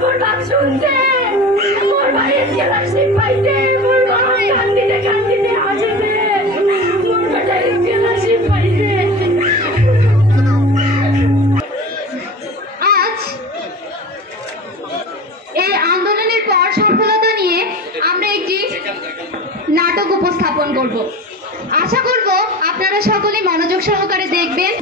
মোর বাপ শুনছে মোর ভাই স্কলারশিপ পাইছে মোর ভাই কান্দিতে হাসিছে মোর বেটা স্কলারশিপ পাইছে। আজ এই আন্দোলনের পর সফলতা নিয়ে আমরা একটি নাটক উপস্থাপন করব। আশা করব আপনারা সকলে মনোযোগ সহকারে দেখবেন।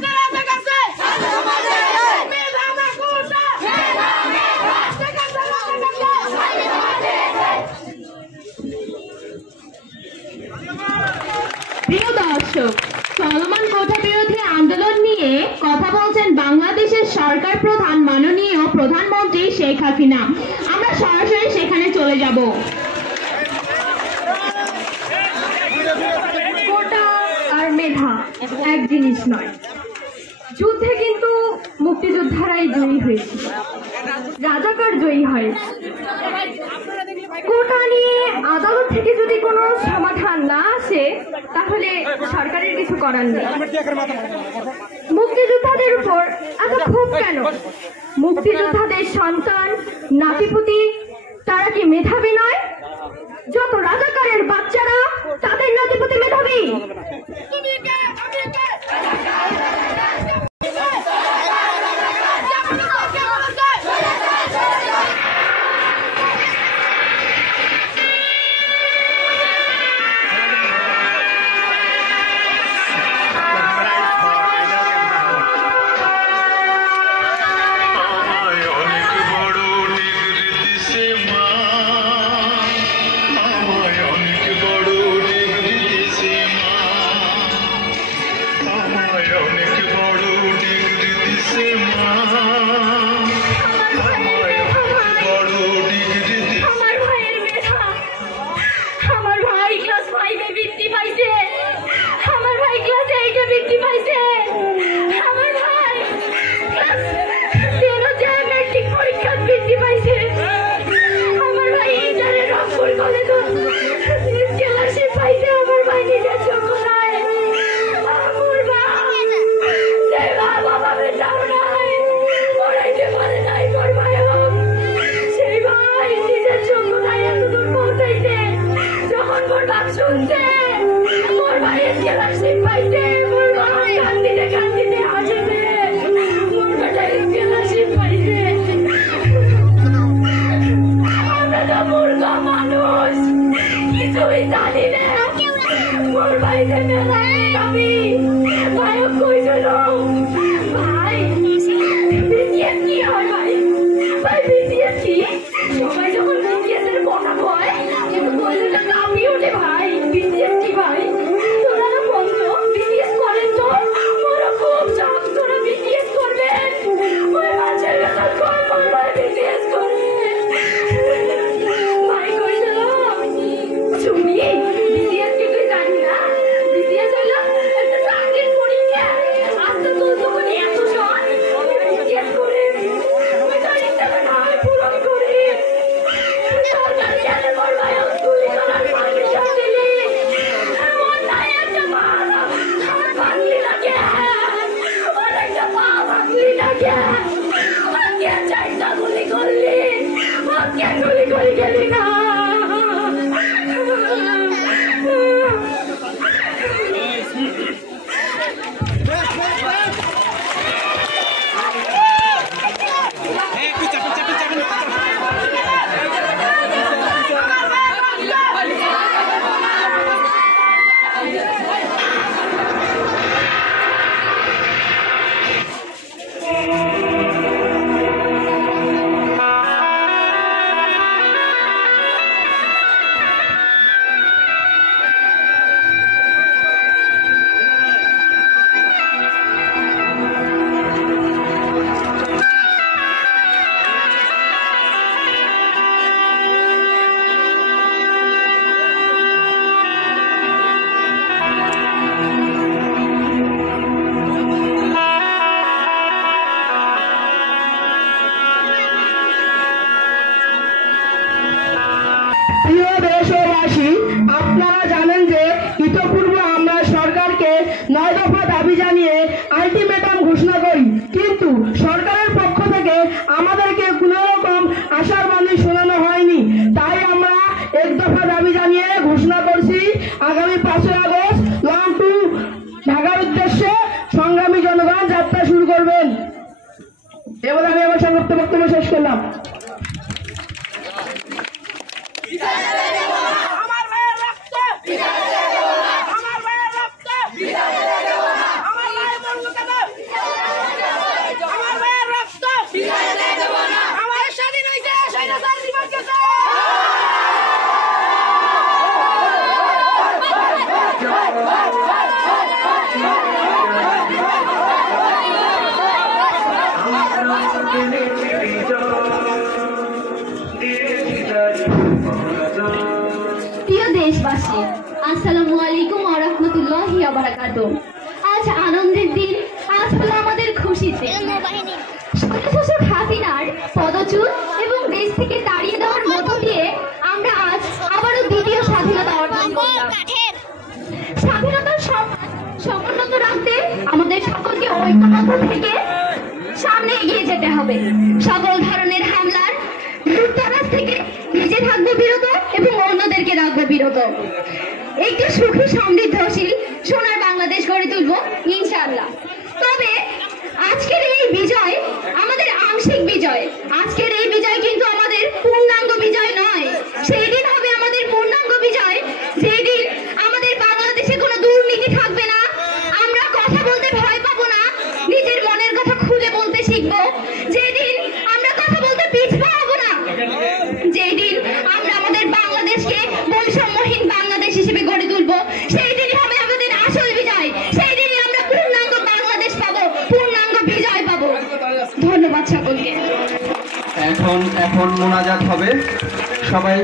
প্রিয় দর্শক, চলমান কোটা বিরোধী আন্দোলন নিয়ে কথা বলছেন বাংলাদেশের সরকার প্রধান মাননীয় প্রধানমন্ত্রী শেখ হাসিনা। আমরা সরাসরি সেখানে চলে যাব। কোটা আর মেধা এক জিনিস নয়। যুদ্ধে কিন্তু মুক্তিযোদ্ধারাই জয়ী হয়েছিল, রাজাকার জয়ী হয়েছে। কোটা নিয়ে আদালত থেকে যদি কোনো সমাধান না আসে তাহলে সরকারের কিছু করার নেই। মুক্তিযোদ্ধাদের উপর এত ক্ষোভ কেন? মুক্তিযোদ্ধাদের সন্তান নাতিপুতি তারা কি মেধাবী নয়? যত রাজাকারের বাচ্চারা তাদের নাতিপুতি মেধাবী। আপনারা জানেন যে ইতোপূর্বে আমরা সরকারকে 9 দফা দাবি জানিয়ে আলটিমেটাম ঘোষণা করি, কিন্তু সরকারের পক্ষ থেকে আমাদেরকে কোনো রকম আশা প্রিয় দেশবাসী, আসসালামু আলাইকুম ওয়া রাহমাতুল্লাহি ওয়া বারাকাতুহু। আজ আনন্দের দিন, আজ হলো আমাদের খুশির দিন। স্বৈরশাসক হাসিনার পদচ্যুত এবং দেশ থেকে তাড়িয়ে দেওয়ার মধ্য দিয়ে আমরা আজ আবারও দ্বিতীয় স্বাধীনতা অর্জন করলাম। স্বাধীনতার সমুন্নত রাখতে আমাদের সকলকে ঐক্যবদ্ধ থেকে সামনে এগিয়ে যেতে হবে। সকল ধরনের হামলার লুটতরাজ থেকে নিজে থাকবো বিরত এবং অন্যদেরকে রাখবো বিরত। একটি সুখী সমৃদ্ধশীল সোনার বাংলাদেশ গড়ে তুলবো ইনশাআল্লাহ। তবে আজকের এই বিজয় আমাদের আংশিক বিজয়। আজকের এই বিজয় কিন্তু আমাদের পূর্ণাঙ্গ বিজয় নয়। সেই দিন হবে আমাদের পূর্ণাঙ্গ বিজয়, যেই দিন আমাদের বাংলাদেশে কোনো দুর্নীতি থাকবে না, আমরা কথা বলতে ভয় পাবো না, নিজের মনের কথা খুলে বলতে শিখবো, যেদিন আমরা কথা বলতে পিছপা হব না, যেই দিন আমরা আমাদের বাংলাদেশকে বৈষম্যহীন বাংলাদেশ হিসেবে গড়ে তুলবো, সেই দিনই হবে আমাদের আসল বিজয়। সেই দিনই আমরা পূর্ণাঙ্গ বাংলাদেশ পাবো, পূর্ণাঙ্গ বিজয় পাবো। ধন্যবাদ সকলকে। এখন মোনাজাত হবে। সবাই